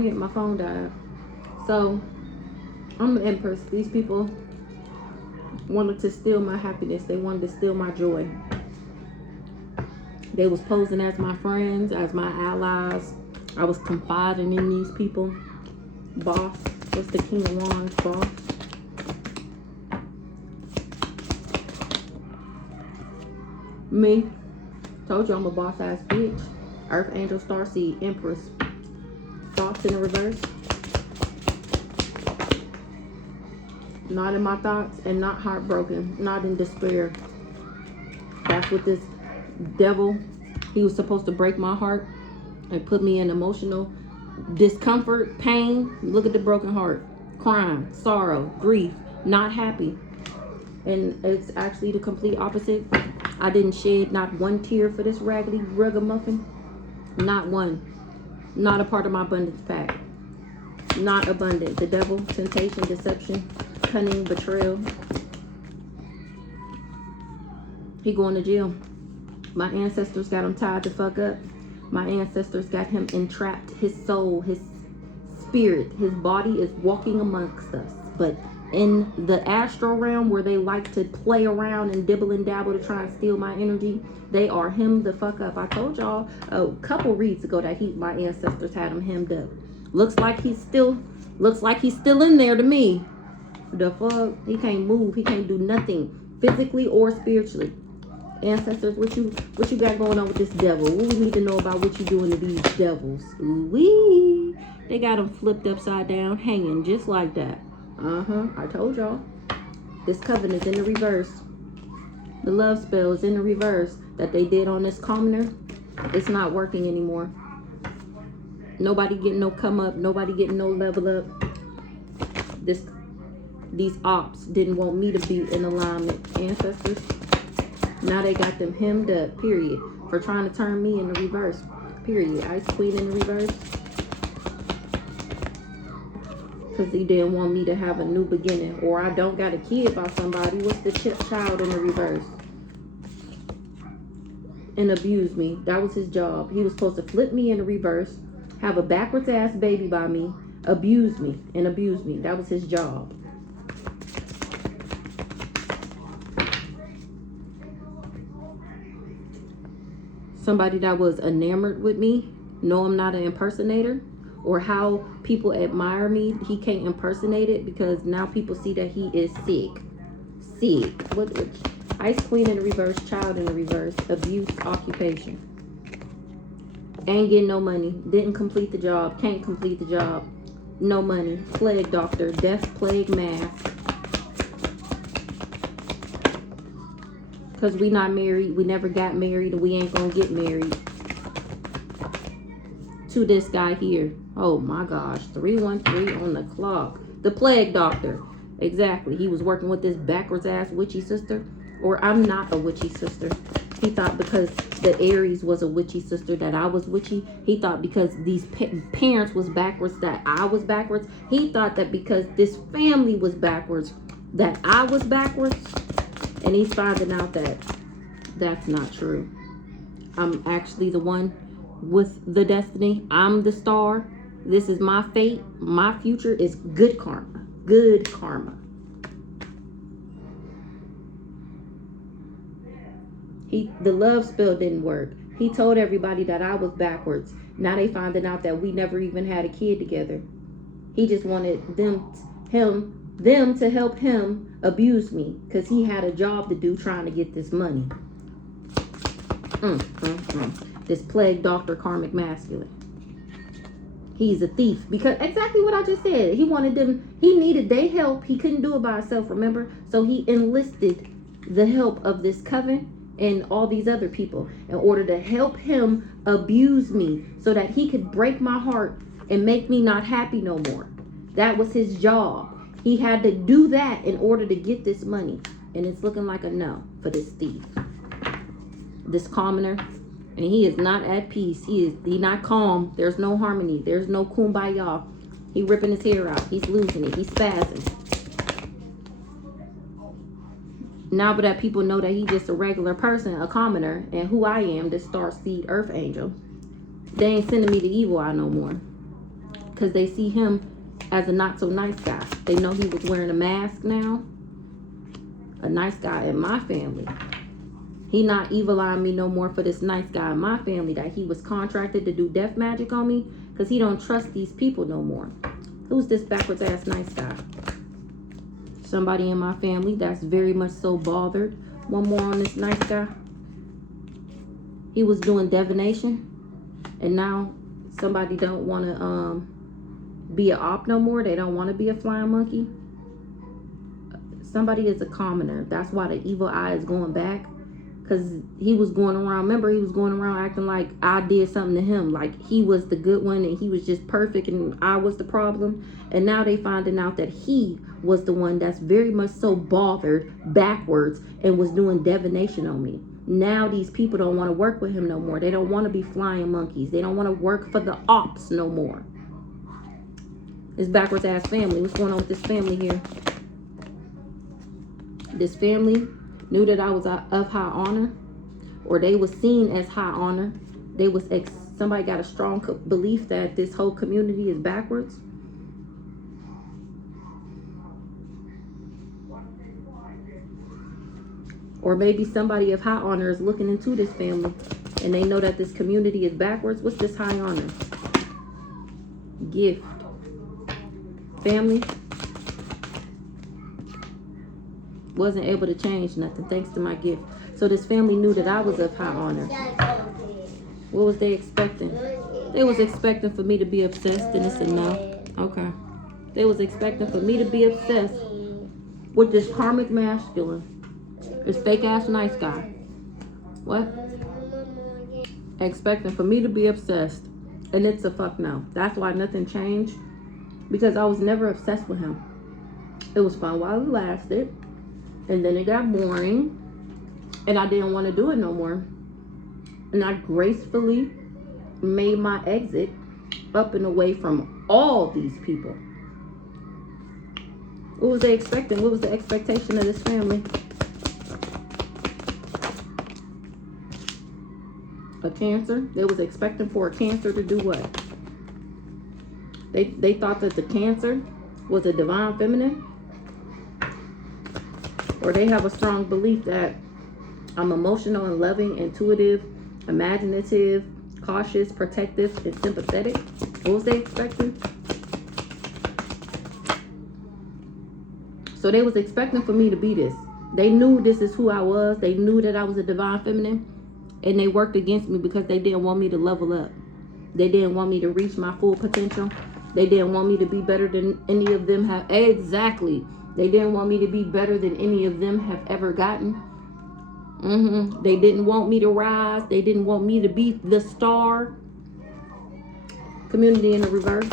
My phone died. So I'm an Empress. These people wanted to steal my happiness. They wanted to steal my joy. They was posing as my friends, as my allies. I was confiding in these people. Boss. What's the King of Wands? Boss. Me. Told you I'm a boss ass bitch. Earth Angel Starseed Empress. Thoughts in the reverse. Not in my thoughts and not heartbroken. Not in despair. That's what this devil, he was supposed to break my heart and put me in emotional discomfort, pain. Look at the broken heart. Crime, sorrow, grief, not happy. And it's actually the complete opposite. I didn't shed not one tear for this raggedy ragamuffin. Not one. Not a part of my abundance pack. Not abundant. The devil, temptation, deception, cunning, betrayal. He going to jail. My ancestors got him tied the fuck up. My ancestors got him entrapped. His soul, his spirit, his body is walking amongst us. But in the astral realm where they like to play around and dibble and dabble to try and steal my energy, they are hemmed the fuck up. I told y'all a couple reads ago that my ancestors had him hemmed up. Looks like he's still in there to me. The fuck? He can't move. He can't do nothing physically or spiritually. Ancestors, what you got going on with this devil? What we need to know about what you doing to these devils? Ooh-wee. They got them flipped upside down, hanging just like that. I told y'all. This coven is in the reverse. The love spell is in the reverse that they did on this commoner. It's not working anymore. Nobody getting no come up. Nobody getting no level up. These ops didn't want me to be in alignment. Ancestors. Now they got them hemmed up, period. For trying to turn me in the reverse. Period. Ice Queen in the reverse. Because he didn't want me to have a new beginning. Or I don't got a kid by somebody. What's the child in the reverse? And abuse me. That was his job. He was supposed to flip me in the reverse. Have a backwards ass baby by me. Abuse me. And abuse me. That was his job. Somebody that was enamored with me. No, I'm not an impersonator. Or how people admire me. He can't impersonate it because now people see that he is sick. Sick. What? Ice Queen in the reverse. Child in the reverse. Abuse. Occupation. Ain't getting no money. Didn't complete the job. Can't complete the job. No money. Plague doctor. Death plague mask. Because we not married. We never got married. And we ain't gonna get married. To this guy here. Oh my gosh. 313 on the clock. The plague doctor. Exactly. He was working with this backwards ass witchy sister. Or I'm not a witchy sister. He thought because the Aries was a witchy sister that I was witchy. He thought because these parents was backwards that I was backwards. He thought that because this family was backwards that I was backwards. And he's finding out that that's not true. I'm actually the one with the destiny. I'm the star. This is my fate. My future is good karma. Good karma. The love spell didn't work. He told everybody that I was backwards. Now they finding out that we never even had a kid together. He just wanted them to help him abuse me because he had a job to do trying to get this money. This plague doctor, karmic masculine. He's a thief because exactly what I just said. He wanted them. He needed their help. He couldn't do it by himself. Remember, so he enlisted the help of this coven and all these other people in order to help him abuse me so that he could break my heart and make me not happy no more. That was his job. He had to do that in order to get this money. And it's looking like a no for this thief. This commoner. And he is not at peace. He not calm. There's no harmony. There's no kumbaya. He ripping his hair out. He's losing it. He's spazzing. Now that people know that he's just a regular person, a commoner, and who I am, this star seed earth angel, they ain't sending me the evil eye no more. because they see him as a not so nice guy. They know he was wearing a mask now. A nice guy in my family. He not evil-eyeing me no more for this nice guy in my family that he was contracted to do death magic on me, because he don't trust these people no more. Who's this backwards ass nice guy? Somebody in my family that's very much so bothered. One more on this nice guy. He was doing divination, and now somebody don't want to be an op no more. They don't want to be a flying monkey. Somebody is a commoner. That's why the evil eye is going back. Because he was going around, remember, he was going around acting like I did something to him. Like he was the good one and he was just perfect and I was the problem. And now they finding out that he was the one that's very much so bothered backwards and was doing divination on me. Now these people don't want to work with him no more. They don't want to be flying monkeys. They don't want to work for the ops no more. This backwards ass family. What's going on with this family here? This family knew that I was of high honor, or they was seen as high honor. They was somebody got a strong belief that this whole community is backwards. Or maybe somebody of high honor is looking into this family and they know that this community is backwards. What's this high honor? Gift. Family. Wasn't able to change nothing thanks to my gift. So this family knew that I was of high honor. What was they expecting? They was expecting for me to be obsessed, and it's a no. Okay. They was expecting for me to be obsessed with this karmic masculine. This fake ass nice guy. What? Expecting for me to be obsessed. And it's a fuck no. That's why nothing changed. Because I was never obsessed with him. It was fun while it lasted. And then it got boring. And I didn't want to do it no more. And I gracefully made my exit up and away from all these people. What was they expecting? What was the expectation of this family? A Cancer. They was expecting for a Cancer to do what? They thought that the Cancer was a divine feminine. Or they have a strong belief that I'm emotional and loving, intuitive, imaginative, cautious, protective, and sympathetic. What was they expecting? So they was expecting for me to be this. They knew this is who I was. They knew that I was a divine feminine. And they worked against me because they didn't want me to level up. They didn't want me to reach my full potential. They didn't want me to be better than any of them have. Exactly. They didn't want me to be better than any of them have ever gotten. They didn't want me to rise. They didn't want me to be the star. Community in the reverse.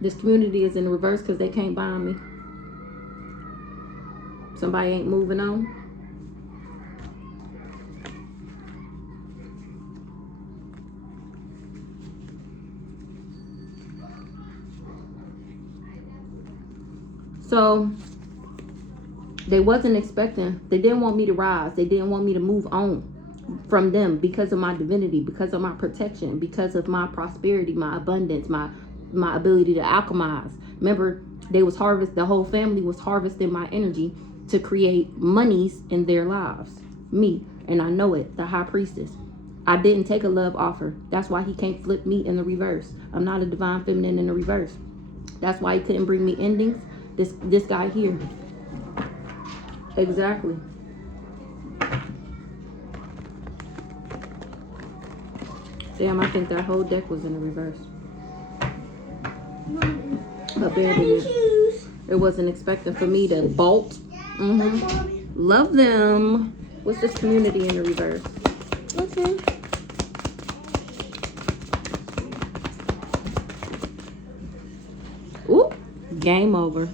This community is in the reverse because they can't bind me. Somebody ain't moving on. So they wasn't expecting, they didn't want me to rise. They didn't want me to move on from them because of my divinity, because of my protection, because of my prosperity, my abundance, my ability to alchemize. Remember, they was the whole family was harvesting my energy to create monies in their lives. Me, and I know it, the high priestess. I didn't take a love offer. That's why he can't flip me in the reverse. I'm not a divine feminine in the reverse. That's why he couldn't bring me endings. This guy here. Exactly. Damn, I think that whole deck was in the reverse. Abandonment. It wasn't expecting for me to bolt. Love them. What's this community in the reverse? Okay. Ooh, game over.